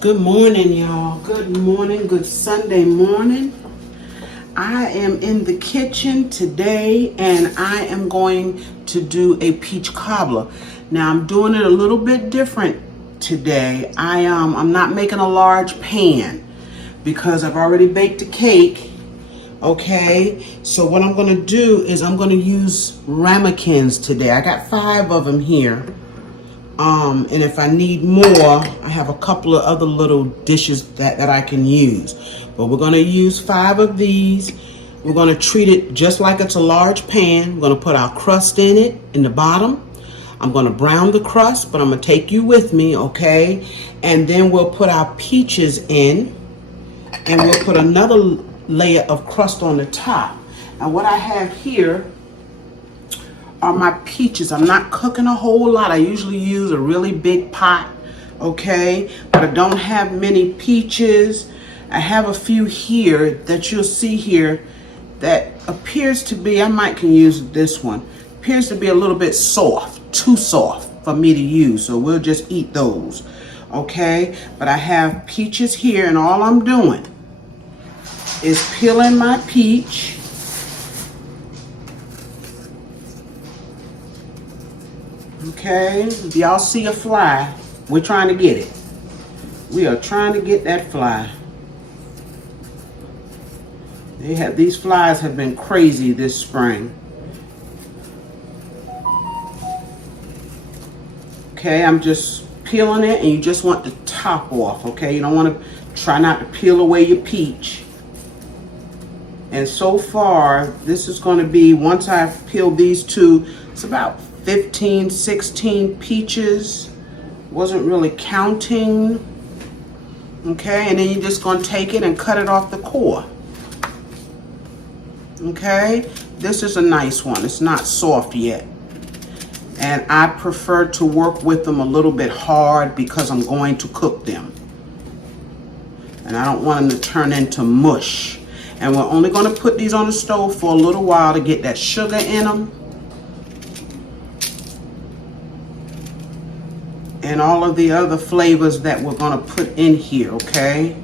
Good morning, y'all. Good morning. Good Sunday morning. I am in the kitchen today and I am going to do a peach cobbler. Now I'm doing it a little bit different today. I'm not making a large pan because I've already baked a cake. Okay, so what I'm going to do is I'm going to use ramekins today. I got 5 of them here. And if I need more, I have a couple of other little dishes that I can use. But we're going to use 5 of these. We're going to treat it just like it's a large pan. We're going to put our crust in it, in the bottom. I'm going to brown the crust, but I'm going to take you with me, okay? And then we'll put our peaches in, and we'll put another layer of crust on the top. Now what I have here are my peaches. I'm not cooking a whole lot. I usually use a really big pot, okay? But I don't have many peaches. I have a few here that you'll see here that appears to be, I might can use this one, appears to be a little bit soft, too soft for me to use. So we'll just eat those, okay? But I have peaches here and all I'm doing is peeling my peach. Okay, if y'all see a fly, we're trying to get it. We are trying to get that fly. These flies have been crazy this spring. Okay, I'm just peeling it and you just want the top off, okay? You don't want to try not to peel away your peach. And so far, this is going to be, once I've peeled these two, it's about 15, 16 peaches. Wasn't really counting. Okay, and then you're just going to take it and cut it off the core. Okay, this is a nice one. It's not soft yet. And I prefer to work with them a little bit hard because I'm going to cook them. And I don't want them to turn into mush. And we're only going to put these on the stove for a little while to get that sugar in them. And all of the other flavors that we're going to put in here, okay?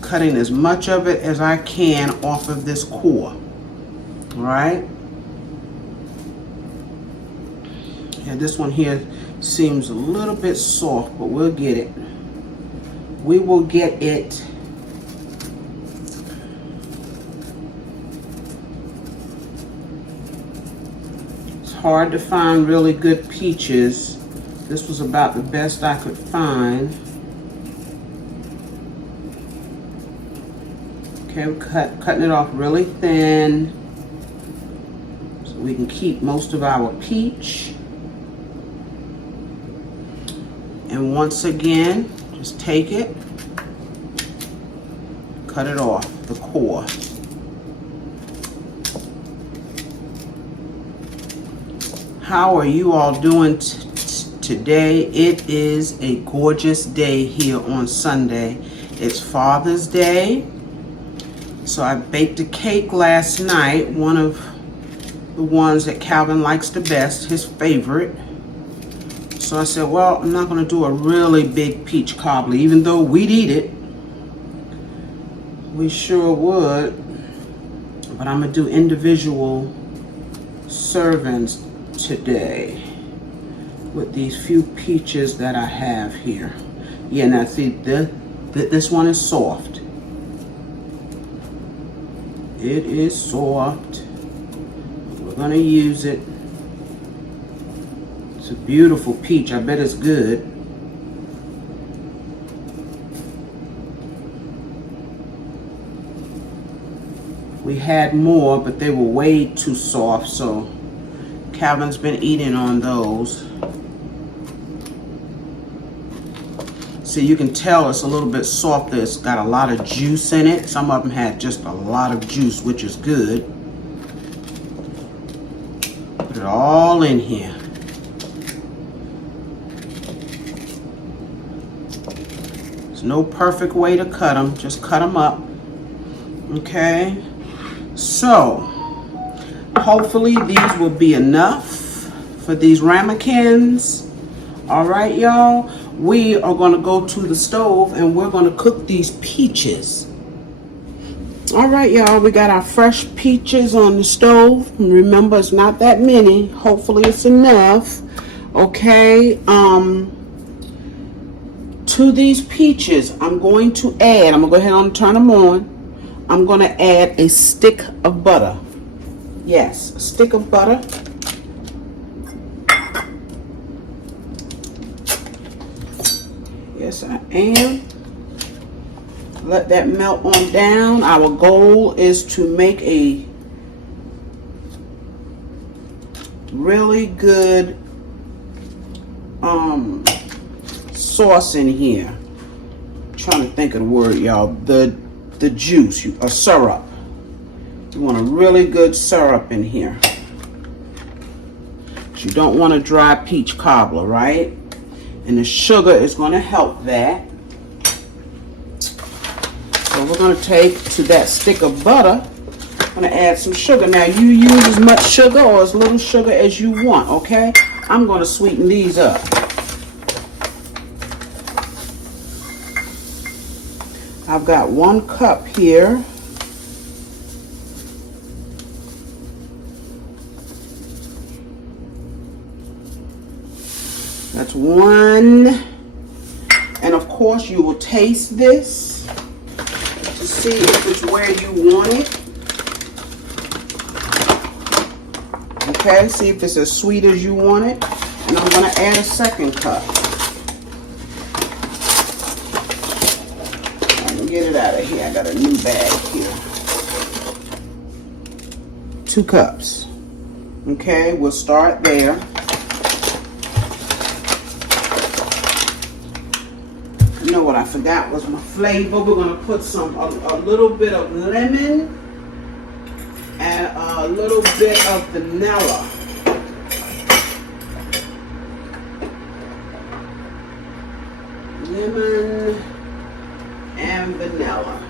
Cutting as much of it as I can off of this core, all right? And this one here seems a little bit soft, but we'll get it. We will get it. Hard to find really good peaches. This was about the best I could find. Okay, we're cutting it off really thin so we can keep most of our peach. And once again, just take it, cut it off the core. How are you all doing today? It is a gorgeous day here on Sunday. It's Father's Day. So I baked a cake last night, one of the ones that Calvin likes the best, his favorite. So I said, well, I'm not going to do a really big peach cobbler, even though we'd eat it. We sure would. But I'm going to do individual servings today with these few peaches that I have here. Yeah, now see, this one is soft. It is soft. We're gonna use it. It's a beautiful peach. I bet it's good. We had more, but they were way too soft, so Calvin's been eating on those. See, you can tell it's a little bit softer. It's got a lot of juice in it. Some of them had just a lot of juice, which is good. Put it all in here. There's no perfect way to cut them. Just cut them up. Okay? So, hopefully these will be enough for these ramekins. All right, y'all. We are going to go to the stove and we're going to cook these peaches. All right, y'all. We got our fresh peaches on the stove. Remember, it's not that many. Hopefully, it's enough. Okay. To these peaches, I'm going to add. I'm going to go ahead and turn them on. I'm going to add a stick of butter. Yes, a stick of butter. Yes, I am. Let that melt on down. Our goal is to make a really good sauce in here. I'm trying to think of the word, y'all. The juice, a syrup. You want a really good syrup in here. You don't want a dry peach cobbler, right? And the sugar is going to help that. So we're going to take to that stick of butter. I'm going to add some sugar. Now you use as much sugar or as little sugar as you want, okay? I'm going to sweeten these up. I've got 1 cup here. That's 1. And of course you will taste this to see if it's where you want it. Okay, see if it's as sweet as you want it. And I'm going to add a 2nd cup. Get it out of here. I got a new bag here. 2 cups. Okay, we'll start there. You know what I forgot was my flavor. We're going to put a little bit of lemon and a little bit of vanilla. Lemon and vanilla.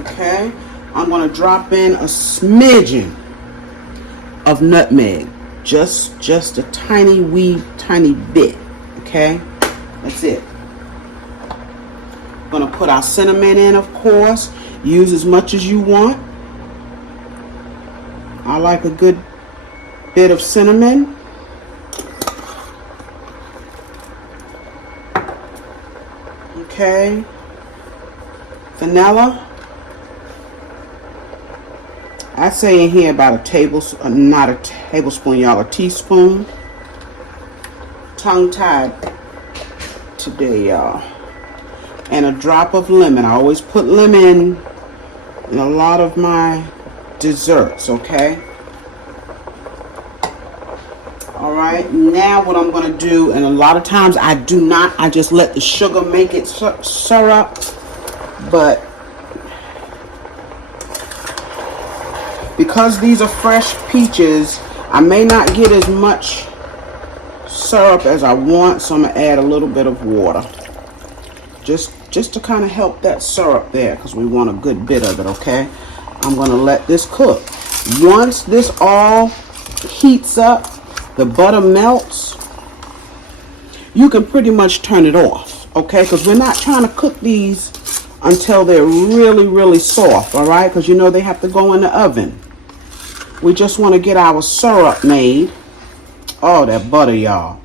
Okay, I'm going to drop in a smidgen of nutmeg, just a tiny bit. Okay, that's it. I'm going to put our cinnamon in, of course. Use as much as you want. I like a good bit of cinnamon. Okay, vanilla. I say in here about a tablespoon, not a tablespoon, y'all, a teaspoon. Tongue-tied today, y'all. And a drop of lemon. I always put lemon in a lot of my desserts, okay? All right, now what I'm going to do, and a lot of times I do not, I just let the sugar make it syrup, but because these are fresh peaches, I may not get as much syrup as I want, so I'm going to add a little bit of water. Just to kind of help that syrup there, because we want a good bit of it, okay? I'm going to let this cook. Once this all heats up, the butter melts, you can pretty much turn it off, okay? Because we're not trying to cook these until they're really soft, all right? Because you know they have to go in the oven. We just want to get our syrup made. Oh, that butter, y'all.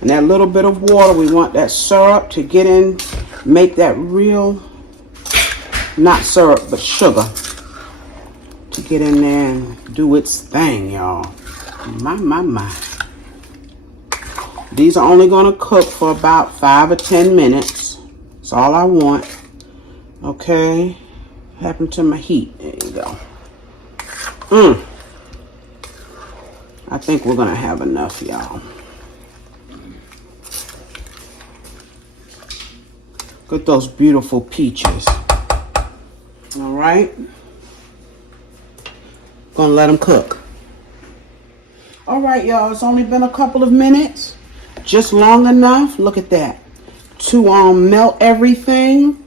And that little bit of water, we want that syrup to get in, make that real, not syrup, but sugar, to get in there and do its thing, y'all. My. These are only going to cook for about 5 or 10 minutes. That's all I want. Okay. Happened to my heat. There you go. I think we're going to have enough, y'all. Look at those beautiful peaches. All right. Gonna let them cook. All right, y'all. It's only been a couple of minutes. Just long enough. Look at that. To melt everything.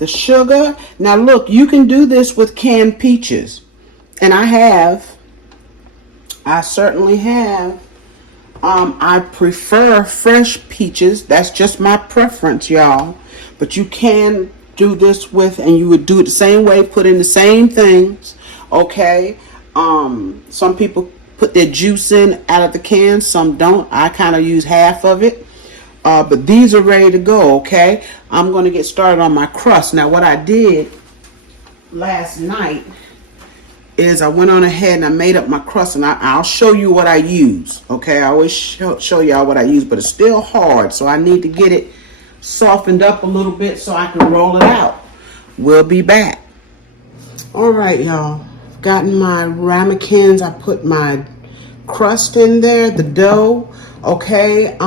the sugar. Now look, you can do this with canned peaches. And I certainly have. I prefer fresh peaches. That's just my preference, y'all. But you can do this with, and you would do it the same way, put in the same things, okay? Some people put their juice in out of the can, some don't. I kind of use half of it. But these are ready to go, okay? I'm going to get started on my crust. Now, what I did last night is I went on ahead and I made up my crust, and I'll show you what I use, okay? I always show y'all what I use, but it's still hard, so I need to get it softened up a little bit so I can roll it out. We'll be back. All right, y'all. I've gotten my ramekins. I put my crust in there, the dough, okay?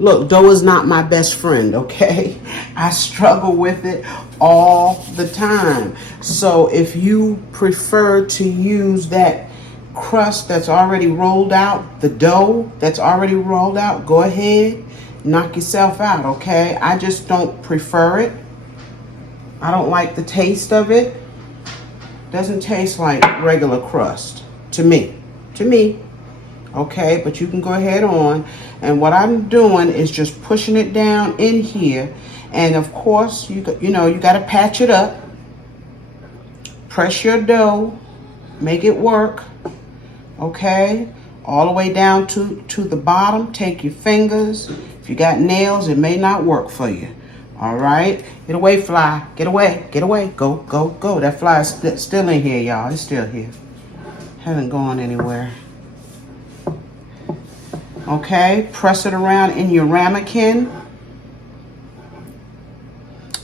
Look, dough is not my best friend, okay? I struggle with it all the time. So if you prefer to use that crust that's already rolled out, the dough that's already rolled out, go ahead, knock yourself out, okay? I just don't prefer it. I don't like the taste of it. Doesn't taste like regular crust to me. Okay, but you can go ahead on. And what I'm doing is just pushing it down in here. And of course, you got to patch it up. Press your dough. Make it work. Okay, all the way down to the bottom. Take your fingers. If you got nails, it may not work for you. All right, get away, fly. Get away. Go. That fly is still in here, y'all. It's still here. Hasn't gone anywhere. Okay, press it around in your ramekin.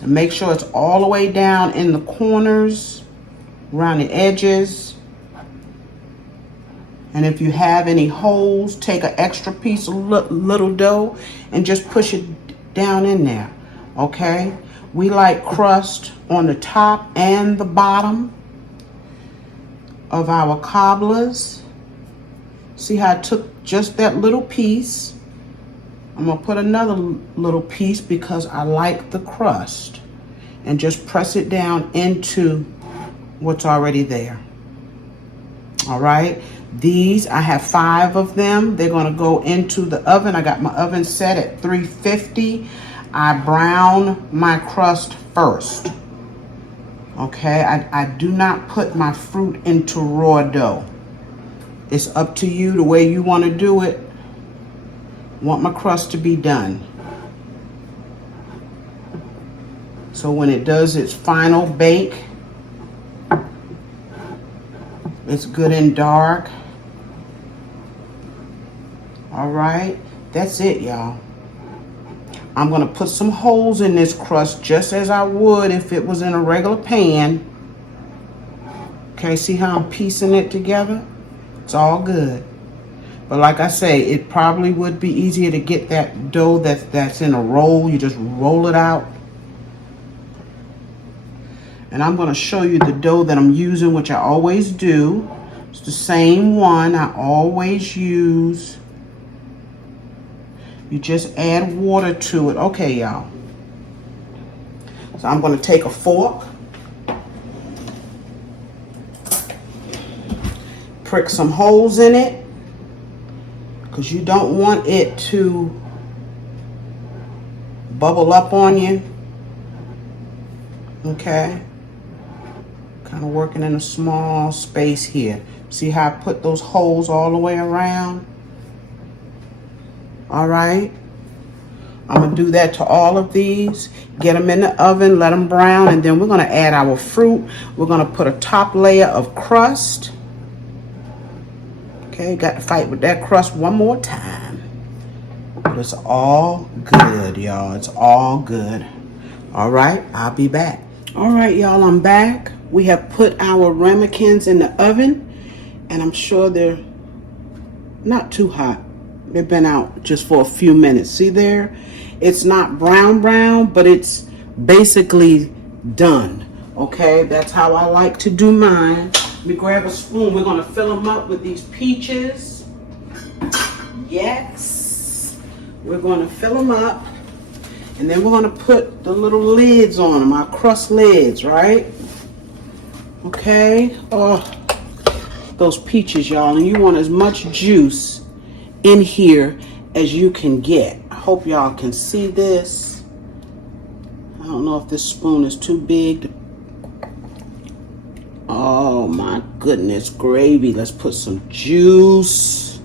And make sure it's all the way down in the corners, around the edges. And if you have any holes, take an extra piece of little dough and just push it down in there. Okay, we like crust on the top and the bottom of our cobblers. See how I took just that little piece. I'm gonna put another little piece because I like the crust, and just press it down into what's already there. All right, these, I have 5 of them. They're gonna go into the oven. I got my oven set at 350. I brown my crust first. Okay, I do not put my fruit into raw dough. It's up to you the way you want to do it. Want my crust to be done. So when it does its final bake, it's good and dark. All right, that's it, y'all. I'm going to put some holes in this crust just as I would if it was in a regular pan. Okay, see how I'm piecing it together? It's all good. But like I say, it probably would be easier to get that dough that's in a roll. You just roll it out. And I'm going to show you the dough that I'm using, which I always do. It's the same one I always use. You just add water to it. Okay, y'all. So I'm going to take a fork. Prick some holes in it, because you don't want it to bubble up on you. Okay, kind of working in a small space here. See how I put those holes all the way around? All right, I'm gonna do that to all of these. Get them in the oven, let them brown, and then we're gonna add our fruit. We're gonna put a top layer of crust. Okay, got to fight with that crust one more time. But it's all good, y'all. It's all good. All right, I'll be back. All right, y'all, I'm back. We have put our ramekins in the oven, and I'm sure they're not too hot. They've been out just for a few minutes. See there? It's not brown, but it's basically done. Okay, that's how I like to do mine. Let me grab a spoon. We're gonna fill them up with these peaches. Yes, we're gonna fill them up. And then we're gonna put the little lids on them, our crust lids, right? Okay. Oh, those peaches, y'all. And you want as much juice in here as you can get. I hope y'all can see this. I don't know if this spoon is too big. Oh my goodness, gravy. Let's put some juice.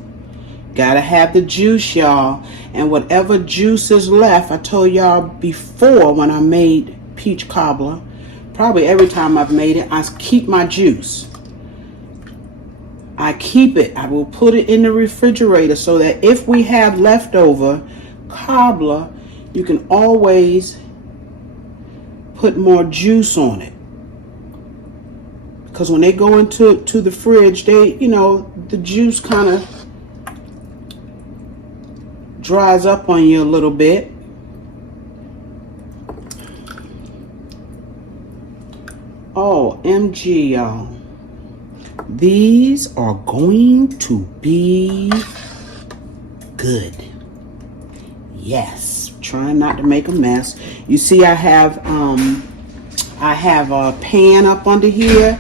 Gotta have the juice, y'all. And whatever juice is left, I told y'all before when I made peach cobbler, probably every time I've made it, I keep my juice. I keep it. I will put it in the refrigerator so that if we have leftover cobbler, you can always put more juice on it. Because when they go into the fridge, they, you know, the juice kind of dries up on you a little bit. Oh, MG, y'all. These are going to be good. Yes, trying not to make a mess. You see, I have a pan up under here.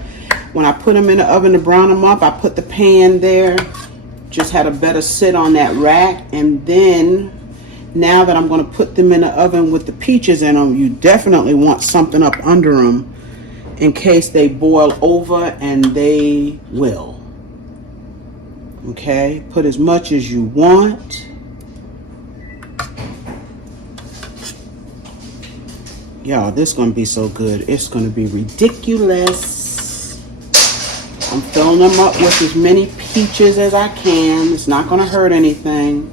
When I put them in the oven to brown them up, I put the pan there. Just had a better sit on that rack. And then now that I'm going to put them in the oven with the peaches in them, you definitely want something up under them in case they boil over, and they will. Okay, put as much as you want. Y'all, this is going to be so good. It's going to be ridiculous. I'm filling them up with as many peaches as I can. It's not going to hurt anything.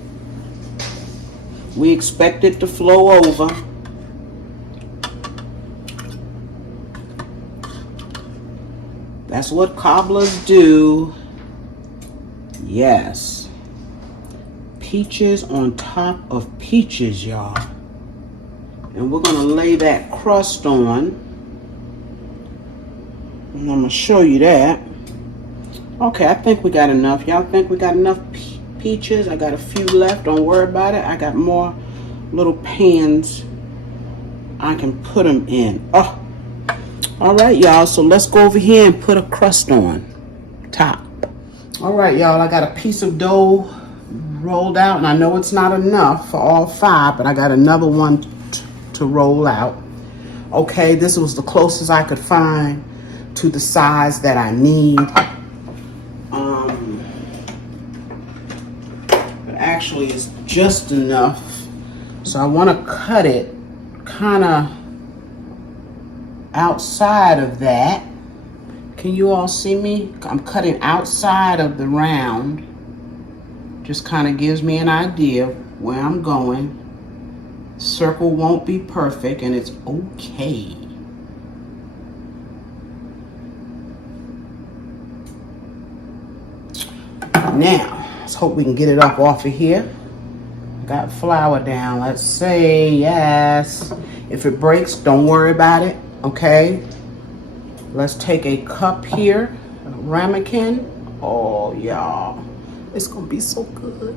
We expect it to flow over. That's what cobblers do. Yes. Peaches on top of peaches, y'all. And we're going to lay that crust on. And I'm going to show you that. Okay, I think we got enough. Y'all think we got enough peaches? I got a few left. Don't worry about it. I got more little pans I can put them in. Oh. All right, y'all, so let's go over here and put a crust on top. All right, y'all, I got a piece of dough rolled out, and I know it's not enough for all 5, but I got another one to roll out. Okay, this was the closest I could find to the size that I need. But actually, it's just enough. So I want to cut it kind of outside of that. Can you all see me? I'm cutting outside of the round. Just kind of gives me an idea of where I'm going. Circle won't be perfect, and it's okay. Now, let's hope we can get it up off of here. Got flour down. Let's say yes. If it breaks, don't worry about it. Okay, let's take a cup here, a ramekin. Oh, y'all, it's gonna be so good.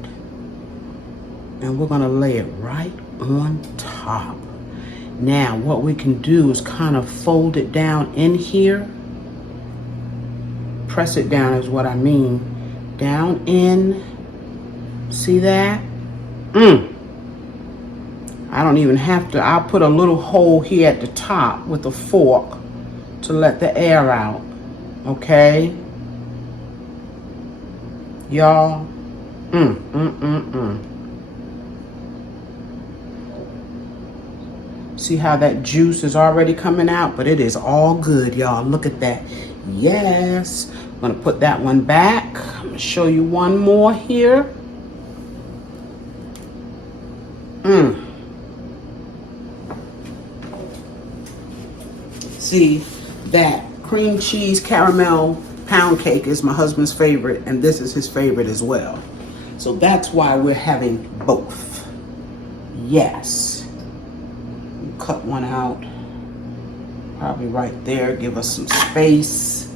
And we're gonna lay it right on top. Now, what we can do is kind of fold it down in here. Press it down is what I mean. Down in. See that? I don't even have to. I'll put a little hole here at the top with a fork to let the air out. Okay? Y'all. See how that juice is already coming out? But it is all good, y'all. Look at that. Yes. I'm going to put that one back. I'm going to show you one more here. See, that cream cheese caramel pound cake is my husband's favorite, and this is his favorite as well. So that's why we're having both. Yes. Cut one out. Probably right there. Give us some space.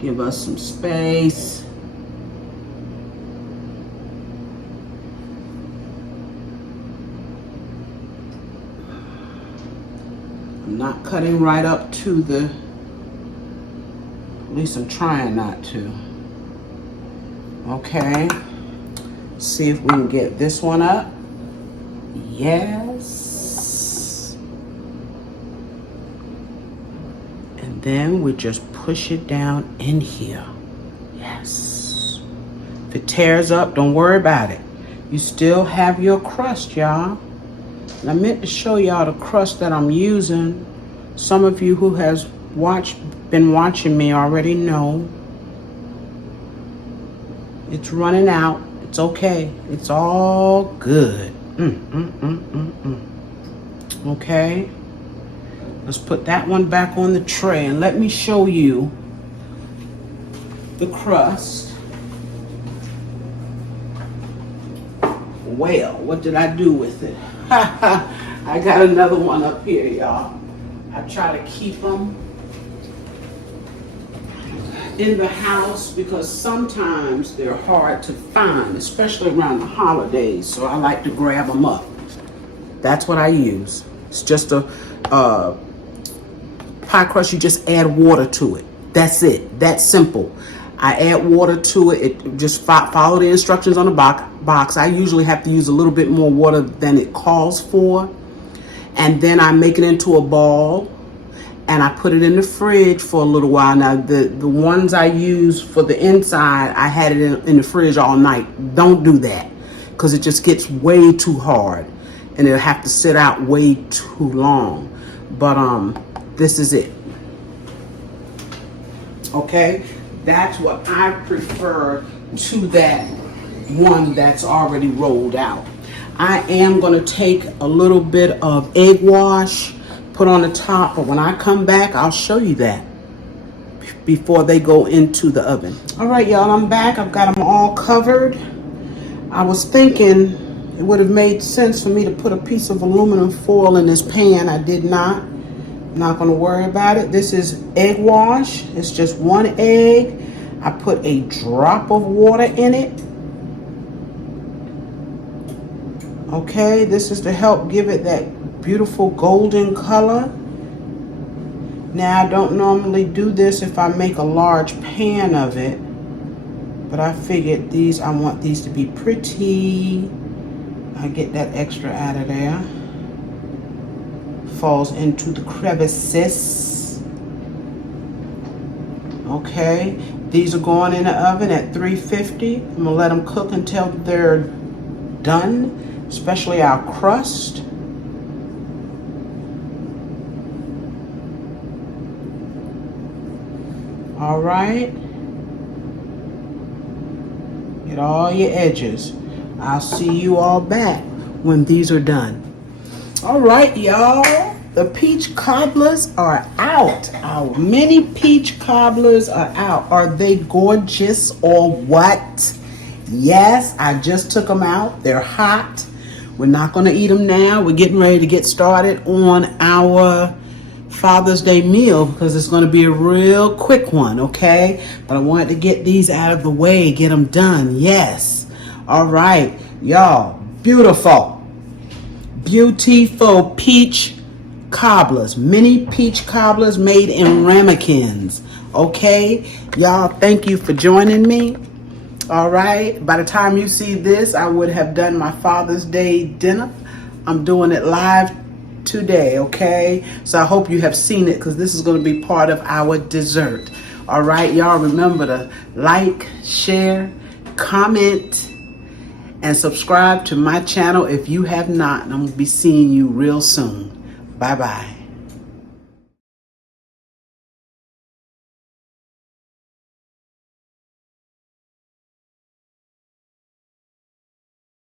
Give us some space. not cutting right up to the, at least I'm trying not to. Okay, see if we can get this one up. Yes. And then we just push it down in here. Yes. If it tears up, don't worry about it. You still have your crust, y'all. And I meant to show y'all the crust that I'm using. Some of you who has been watching me already know. It's running out. It's okay. It's all good. Okay. Let's put that one back on the tray and let me show you the crust. Well, what did I do with it? I got another one up here, y'all. I try to keep them in the house because sometimes they're hard to find, especially around the holidays. So I like to grab them up. That's what I use. It's just a pie crust. You just add water to it. That's it. That's simple. I add water to it. It just follow the instructions on the box. I usually have to use a little bit more water than it calls for. And then I make it into a ball and I put it in the fridge for a little while. Now, the ones I use for the inside, I had it in the fridge all night. Don't do that because it just gets way too hard and it'll have to sit out way too long. But this is it. Okay, that's what I prefer to that one that's already rolled out. I am going to take a little bit of egg wash, put on the top, but when I come back, I'll show you that before they go into the oven. All right, y'all, I'm back. I've got them all covered. I was thinking it would have made sense for me to put a piece of aluminum foil in this pan. I did not. I'm not going to worry about it. This is egg wash. It's just one egg. I put a drop of water in it. Okay, this is to help give it that beautiful golden color. Now, I don't normally do this if I make a large pan of it, but I figured I want these to be pretty. I get that extra out of there. Falls into the crevices. Okay, these are going in the oven at 350. I'm gonna let them cook until they're done. Especially our crust. All right. Get all your edges. I'll see you all back when these are done. All right, y'all. The peach cobblers are out. Our mini peach cobblers are out. Are they gorgeous or what? Yes, I just took them out. They're hot. We're not going to eat them now. We're getting ready to get started on our Father's Day meal because it's going to be a real quick one, okay? But I wanted to get these out of the way, get them done. Yes. All right, y'all. Beautiful. Beautiful peach cobblers. Mini peach cobblers made in ramekins. Okay? Y'all, thank you for joining me. All right, by the time you see this, I would have done my Father's Day dinner. I'm doing it live today, okay? So I hope you have seen it because this is going to be part of our dessert. All right, y'all, remember to like, share, comment, and subscribe to my channel if you have not. And I'm going to be seeing you real soon. Bye-bye.